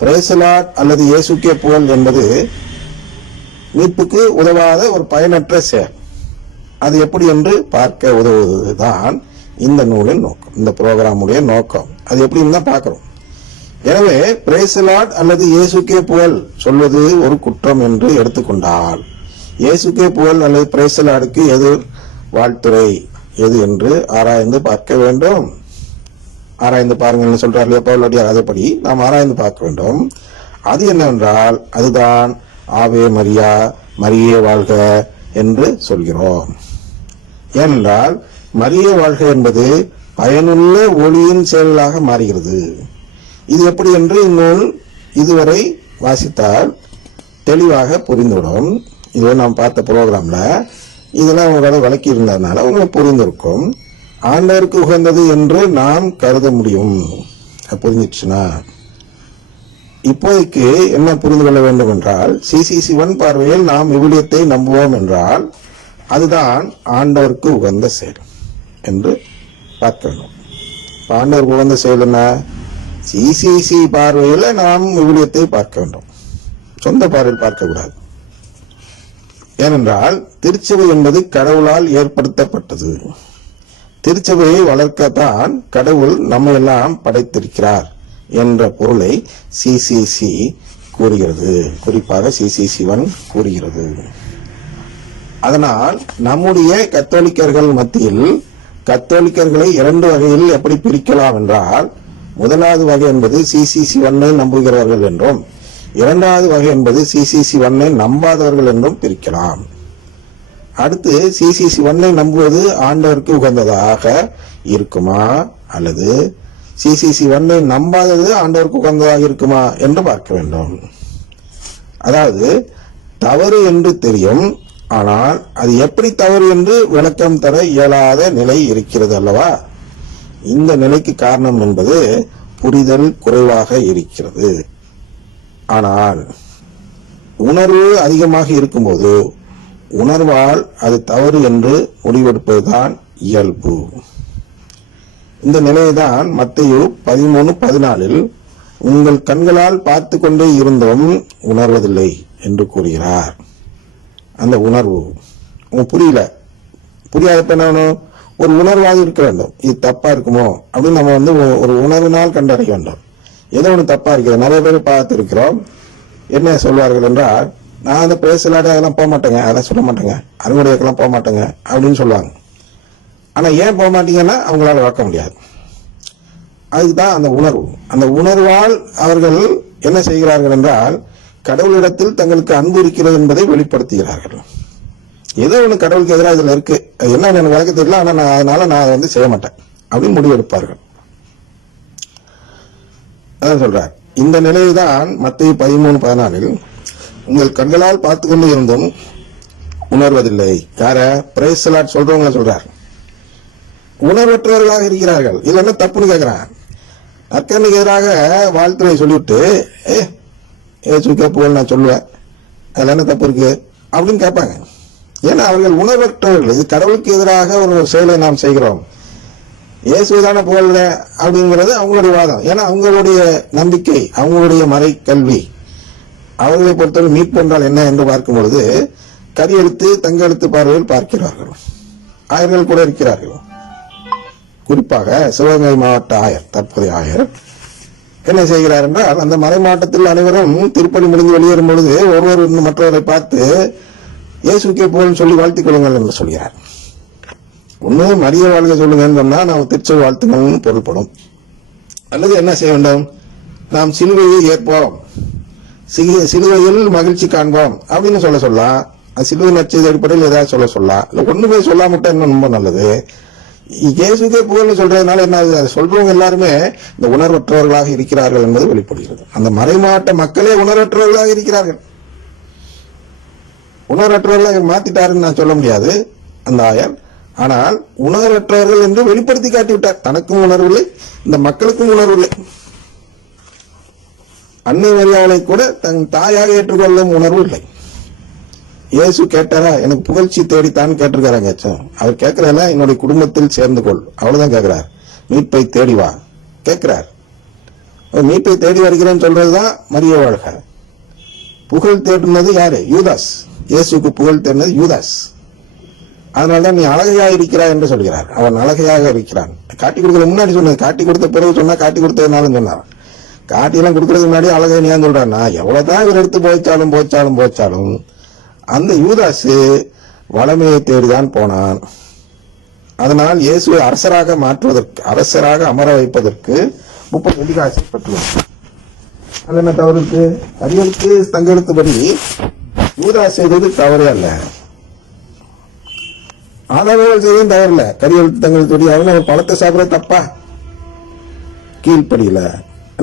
Praise the Lord அல்லது இயேசுக்கே புகழ் என்பது மீட்புக்கு உதவாத ஒரு பயனற்ற செயல். அது எப்படி என்று பார்க்க உதவுவதுதான் இந்த நூலின் நோக்கம், இந்த புரோகிராமுடைய நோக்கம். அது எப்படின்னு தான் பார்க்கிறோம். எனவே பிரைஸ் தி லார்ட் அல்லது இயேசுக்கே புகழ் சொல்வது ஒரு குற்றம் என்று எடுத்துக்கொண்டால், இயேசுக்கே புகழ் அல்லது பிரைஸ் தி லார்டுக்கு எது வாழ்த்துறை எது என்று ஆராய்ந்து பார்க்க வேண்டும். ஆராய்ந்து பாருங்கள் சொல்றார் இல்லையா பவுலடியார், அதுபடி நாம் ஆராய்ந்து பார்க்க வேண்டும். அது என்னவென்றால் அதுதான் ஆவே மரியா, மரியே வாழ்க என்று சொல்கிறோம். ஏனென்றால் மரியே வாழ்க என்பது பயனுள்ள ஒளியின் செயலாக மாறுகிறது. இது எப்படி என்று இந்நூல் இதுவரை வாசித்தால் தெளிவாக புரிந்துவிடும். இது நாம் பார்த்த புரோகிராம்ல இதெல்லாம் உங்களோட விளக்கி இருந்ததுனால உங்களுக்கு புரிந்திருக்கும். ஆண்டவருக்கு உகந்தது என்று நாம் கருத முடியும். புரிஞ்சிடுச்சுன்னா இப்போதைக்கு என்ன புரிந்து கொள்ள வேண்டும் என்றால், CCC1 பார்வையில் நாம் விவிலியத்தை நம்புவோம் என்றால் அதுதான் ஆண்டவருக்கு உகந்த செயல் என்று பார்க்க வேண்டும். ஆண்டவருக்கு உகந்த செயல் என்ன? CCC பார்வையில் நாம் விவிலியத்தை பார்க்க வேண்டும், சொந்த பார்வையில் பார்க்க கூடாது. ஏனென்றால் திருச்சபை என்பது கடவுளால் ஏற்படுத்தப்பட்டது. திருச்சபையை வளர்க்கத்தான் கடவுள் நம்ம எல்லாம் படைத்திருக்கிறார் என்ற பொருளை CCC கூறுகிறது, குறிப்பாக CCC1 கூறுகிறது. அதனால் நம்முடைய கத்தோலிக்கர்கள் மத்தியில் கத்தோலிக்கர்களை 2 வகையில் எப்படி பிரிக்கலாம் என்றால், முதலாவது வகை என்பது CCC1 நம்புகிறவர்கள் என்றும், இரண்டாவது வகை என்பது CCC1 நம்பாதவர்கள் என்றும் பிரிக்கலாம். அடுத்து CCC1 நம்புவது ஆண்டவருக்கு உகந்ததாக இருக்குமா அல்லது CCC1 நம்பாதது ஆண்டவருக்கு உகந்ததாக இருக்குமா என்று பார்க்க வேண்டும். அதாவது தவறு என்று தெரியும், ஆனால் அது எப்படி தவறு என்று விளக்கம் தர இயலாத நிலை இருக்கிறது அல்லவா? இந்த நிலைக்கு காரணம் என்பது புரிதல் குறைவாக இருக்கிறது. ஆனால் உணர்வு அதிகமாக இருக்கும்போது உணர்வால் அது தவறு என்று முடிவெடுப்பதுதான் இயல்பு. இந்த நிலையைதான் மத்தேயு 13:14 உங்கள் கண்களால் பார்த்து கொண்டே இருந்தும் உணர்வதில்லை என்று கூறுகிறார். அந்த உணர்வு புரியாதப்ப என்ன, ஒரு உணர்வாக இருக்க வேண்டும். இது தப்பா இருக்குமோ அப்படின்னு நம்ம ஒரு உணர்வினால் கண்டறிய வேண்டும். ஏதோ ஒன்று தப்பா இருக்கிறது. நிறைய பேர் பார்த்து இருக்கிறோம். என்ன சொல்வார்கள் என்றால், நான் அந்த பேசலாட அதெல்லாம் போக மாட்டேங்க, அதெல்லாம் சொல்ல மாட்டேங்க, அறுவடைக்கெல்லாம் போக மாட்டேங்க அப்படின்னு சொல்லுவாங்க. ஆனா ஏன் போக மாட்டீங்கன்னா அவங்களால வளர்க்க முடியாது. அதுதான் அந்த உணர்வு. அந்த உணர்வால் அவர்கள் என்ன செய்கிறார்கள் என்றால், கடவுளிடத்தில் தங்களுக்கு அன்பு இருக்கிறது என்பதை வெளிப்படுத்துகிறார்கள். ஏதோ ஒன்று கடவுளுக்கு எதிராக இதுல இருக்கு, என்ன எனக்கு வளர்க்க தெரியல, ஆனா அதனால நான் செய்ய மாட்டேன் அப்படின்னு முடிவெடுப்பார்கள். அதான் சொல்றார். இந்த நிலையைதான் மத்தேயு 13:14 உங்கள் கண்களால் பார்த்து கொண்டு இருந்தும் உணர்வதில்லை. யார? பிரைஸ் தி லார்ட் சொல்றவங்க சொல்றார். உணர்வற்றவர்களாக இருக்கிறார்கள். இதுல என்ன தப்புன்னு கேட்கிறான். நற்கரனுக்கு எதிராக வாழ்த்துறை சொல்லிவிட்டு ஏசுக்கே புகழ் நான் சொல்லுவேன், அதுல என்ன தப்பு இருக்கு அப்படின்னு கேட்பாங்க. ஏன்னா அவர்கள் உணர்வற்றவர்கள். இது கடவுளுக்கு எதிராக ஒரு செயலை நாம் செய்கிறோம், இயேசுதான புகழ்ற அப்படிங்கிறது அவங்களுடைய வாதம். ஏன்னா அவங்களுடைய நம்பிக்கை, அவங்களுடைய மறை கல்வி. அவர்களை பொறுத்தவரை மீட்பு என்றால் என்ன என்று பார்க்கும் பொழுது கரியெழுத்து தங்கெழுத்து பார்வையில் பார்க்கிறார்கள். ஆயர்கள் கூட இருக்கிறார்கள். குறிப்பாக சிவகங்கை மாவட்ட ஆயர், தற்போதைய ஆயர் என்ன செய்கிறார் என்றால், அந்த மறை மாவட்டத்தில் அனைவரும் திருப்பணி முடிந்து வெளியேறும் பொழுது ஒருவர் மற்றவரை பார்த்து இயேசுக்கே புகழ் சொல்லி வாழ்த்திக் கொள்ளுங்கள் என்று சொல்கிறார். ஒண்ணு மரிய வாழ்க்கை சொல்லுங்கன்னு சொன்னா நாம் திருச்சபை வாழ்த்துங்கள்னு பொருள்படும். அல்லது என்ன செய்ய வேண்டும், நாம் சிலுவையை ஏற்போம், சிலுவையில் மகிழ்ச்சி காண்போம் அப்படின்னு சொல்லலாம். சிலுவை நற்செய்தி அடிப்படையில் ஏதாவது சொல்லலாம். இல்ல ஒண்ணுமே சொல்லாமட்டா இன்னும் ரொம்ப நல்லது. இயேசுக்கே புகழ்னு சொல்றதுனால என்ன ஆகுது, அதை சொல்றவங்க எல்லாருமே இந்த உணர்வற்றவர்களாக இருக்கிறார்கள் என்பது வெளிப்படுகிறது. அந்த மறைமாவட்ட மக்களே உணர்வற்றவர்களாக இருக்கிறார்கள். உணர்வற்றவர்களாக மாத்திட்டாருன்னு நான் சொல்ல முடியாது அந்த ஆயர். ஆனால் உணர்வற்றவர்கள் என்று வெளிப்படுத்தி காட்டிவிட்டார். தனக்கும் உணர்வில்லை, இந்த மக்களுக்கும் உணர்வில்லை. அன்னை மரியாதை கூட தன் தாயாக ஏற்றுக்கொள்ளும் உணர்வு இல்லை. இயேசு கேட்டாரா, எனக்கு புகழ்ச்சி தேடித்தான் கேட்டிருக்காங்க. அவர் கேட்கிறாரா, என்னுடைய குடும்பத்தில் சேர்ந்து கொள், அவ்வளவுதான் கேட்கிறார். மீட்பை தேடி வா கேட்கிறார். மீட்பை தேடி வருகிறேன்னு சொல்றதுதான் மரிய வாழ்க. புகழ் தேடினது யாரு? யூதாஸ். இயேசுக்கு புகழ் தேடினது யூதாஸ். அதனால்தான் நீ அழகையாக இருக்கிறாய் என்று சொல்கிறார். அவன் அழகையாக இருக்கிறான். காட்டி கொடுக்கறது முன்னாடி சொன்னது, காட்டி கொடுத்த பிறகு சொன்னா காட்டி கொடுத்ததுனாலும் சொன்னார். காட்டியெல்லாம் கொடுக்கறதுக்கு முன்னாடி அழகை நீ ஏன் சொல்றான்னா, எவ்வளவுதான் இவர் எடுத்து போச்சாலும் அந்த யூதாசு வளமையை தேடிதான் போனான். அதனால் இயேசுவை அரசராக மாற்றுவதற்கு, அரசராக அமர வைப்பதற்கு 30 வெள்ளிக்காசை பெற்றுள்ளார். அது என்ன தவறு இருக்கு? அரியலுக்கு தங்கெழுத்துபடி யூதாஸ் செய்தது தவறே அல்ல. ஆதாரங்கள் செய்வதும் தவறில்ல. கரியெழுத்து தங்கெழுத்துபடி அவங்க பழத்தை சாப்பிட தப்பா? கீழ்ப்படியில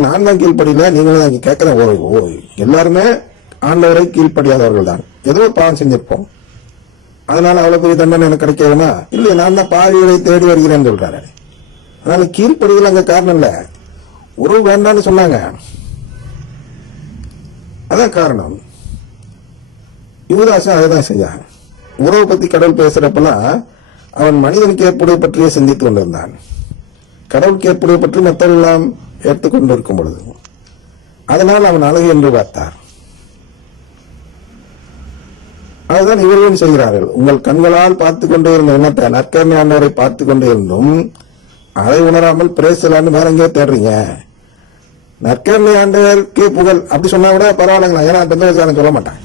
நான் தான் கீழ்ப்படியில, நீங்களும் தான் கேட்கிறேன். எல்லாருமே ஆண்டவரை கீழ்ப்படியாதவர்கள் தான். ஏதோ பாவம் செஞ்சிருப்போம், அதனால அவ்வளவு பெரிய தண்டனை எனக்கு கிடைக்காதுன்னா இல்லையா? நான் தான் பாவிகளை தேடி வருகிறேன்னு சொல்றாரு. அதனால கீழ்ப்படிதல் அங்க காரணம் இல்ல, உறவு வேண்டாம்னு சொன்னாங்க, அதான் காரணம். யூதாசும் அதைதான் செஞ்சான். உறவை பத்தி கடவுள் பேசுறப்பெல்லாம் அவன் மனிதனுக்கு ஏற்புடைய பற்றியே சிந்தித்து கொண்டிருந்தான். கடவுளுக்கு ஏற்புடைய பற்றி மற்றவர்களெல்லாம் ஏற்றுக்கொண்டிருக்கும் பொழுது அதனால் அவன் அழகு என்று பார்த்தார். அதுதான் இவர்களும் செய்கிறார்கள். உங்கள் கண்களால் பார்த்து கொண்டே இருந்த என்னத்தை, நற்கருணை ஆண்டவரை பார்த்து கொண்டே இருந்தும் அதை உணராமல் பிரேசலான்னு வேற எங்கேயோ தேடுறீங்க. நற்கருணை ஆண்டவருக்கே புகழ் அப்படி சொன்னா கூட பரவாயில்லைங்களா, ஏன்னா பெந்தகோஸ்தாரன் சொல்ல மாட்டான்.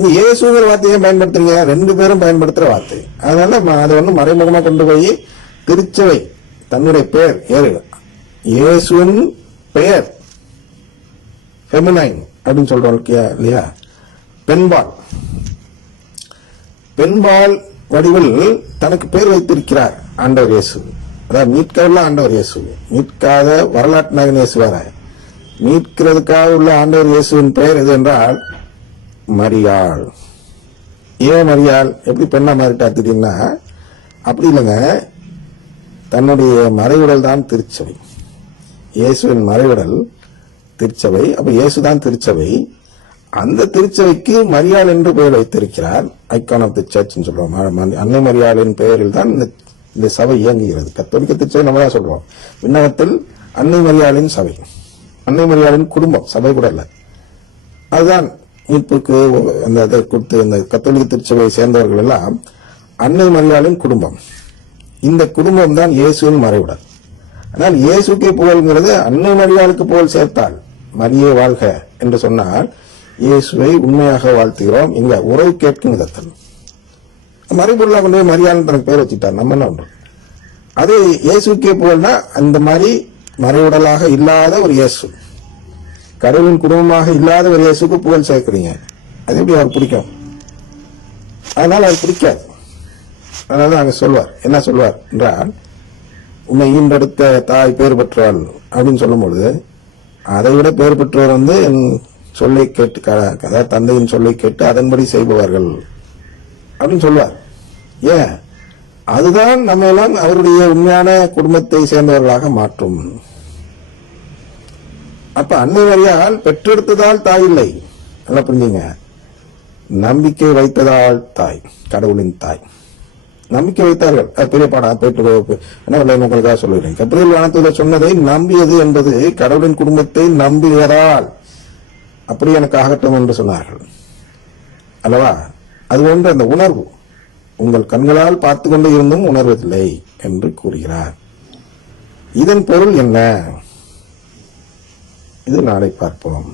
நீ இயேசுங்கிற வார்த்தையை பயன்படுத்துறீங்க, 2 பேரும் பயன்படுத்துற வார்த்தை. அதனால அதை வந்து மறைமுகமா கொண்டு போய் திருச்சபை தன்னுடைய பெயர் இயேசுவின் பெயர் ஃபெமினைன் அப்படின்னு சொல்றோம் இல்லையா? பெண்பால் வடிவில் தனக்கு பேர் வைத்திருக்கிறார் ஆண்டவர் இயேசு. அதாவது மீட்கவுள்ள ஆண்டவர் இயேசு, மீட்காத வரலாற்று நாயகன் இயேசு வேற. மீட்கிறதுக்காக உள்ள ஆண்டவர் இயேசுவின் பெயர் எது என்றால் மரியாள். ஏன் மரியாள்? எப்படி பெண்ணா மாறிட்டா திடீர்னா? அப்படி இல்லைங்க, தன்னுடைய மறைவுடல் தான் திருச்சபை. இயேசுவின் மறைவுடல் திருச்சபை. அப்ப இயேசுதான் திருச்சபை. அந்த திருச்சபைக்கு மரியாள் என்று பெயர் வைத்திருக்கிறார். ஐகான் ஆஃப் தி சர்ச் சொல்றோம். அன்னை மரியாளின் பெயரில் தான் இந்த சபை இயங்குகிறது. கத்தோலிக்க திருச்சபை நம்ம தான் சொல்றோம். விண்ணகத்தில் அன்னை மரியாளின் சபை, அன்னை மரியாளின் குடும்பம், சபை கூட இல்ல. அதுதான் மீட்புக்கு அந்த கொடுத்து இந்த கத்தோலிக்க திருச்சபையை சேர்ந்தவர்கள் எல்லாம் அன்னை மரியாளின் குடும்பம். இந்த குடும்பம் தான் இயேசுவின் மறைவுடல். ஆனால் இயேசுக்கே புகழ்ங்கிறது அன்னை மரியாளுக்கு புகழ் சேர்த்தால் மரியே வாழ்க என்று சொன்னால் இயேசுவை உண்மையாக வாழ்த்துகிறோம். இங்க உறவு கேட்கும் விதத்தில் மறைபொருளா கொண்டு போய் மரியாதை தனக்கு பேர் வச்சுட்டார். நம்ம என்ன பண்றோம்? அது இயேசுக்கே புகழ்னா அந்த மாதிரி மறைவுடலாக இல்லாத ஒரு இயேசு, கடவுளின் குடும்பமாக இல்லாத ஒரு இயேசுக்கு புகழ் சேர்க்கிறீங்க. அது எப்படி அவர் பிடிக்கும்? அதனால அவர் பிடிக்காது. அதனால அங்க சொல்வார், என்ன சொல்வார் என்றால், உன்னை ஈன்றெடுத்த தாய் பேர் பெற்றவாள் அப்படின்னு சொல்லும் பொழுது அதை விட பேர் பெற்றவர் வந்து என் சொல்லை கேட்டு, அதாவது தந்தையின் சொல்லை கேட்டு அதன்படி செய்பவர்கள் அப்படின்னு சொல்வார். ஏன்? அதுதான் நம்ம எல்லாம் அவருடைய உண்மையான குடும்பத்தை சேர்ந்தவர்களாக மாற்றும். அப்ப அன்னை மரியாள் பெற்றெடுத்ததால் தாய் இல்லை, நல்லா புரிஞ்சுங்க. நம்பிக்கை வைத்ததால் தாய், கடவுளின் தாய். நம்பிக்கை வைத்தார்கள். பெரிய பாடம் போயிட்டு என்ன உங்களுக்காக சொல்லுகிறேன். கபிரியேல் வானதூதர் சொன்னதை நம்பியது என்பது கடவுளின் குடும்பத்தை நம்பியதால் அப்படி எனக்கு ஆகட்டும் என்று சொன்னார்கள் அல்லவா? அது போன்ற அந்த உணர்வு, உங்கள் கண்களால் பார்த்து கொண்டு இருந்தும் உணர்வதில்லை என்று கூறுகிறார். இதன் பொருள் என்ன? இது நாளை பார்ப்போம்.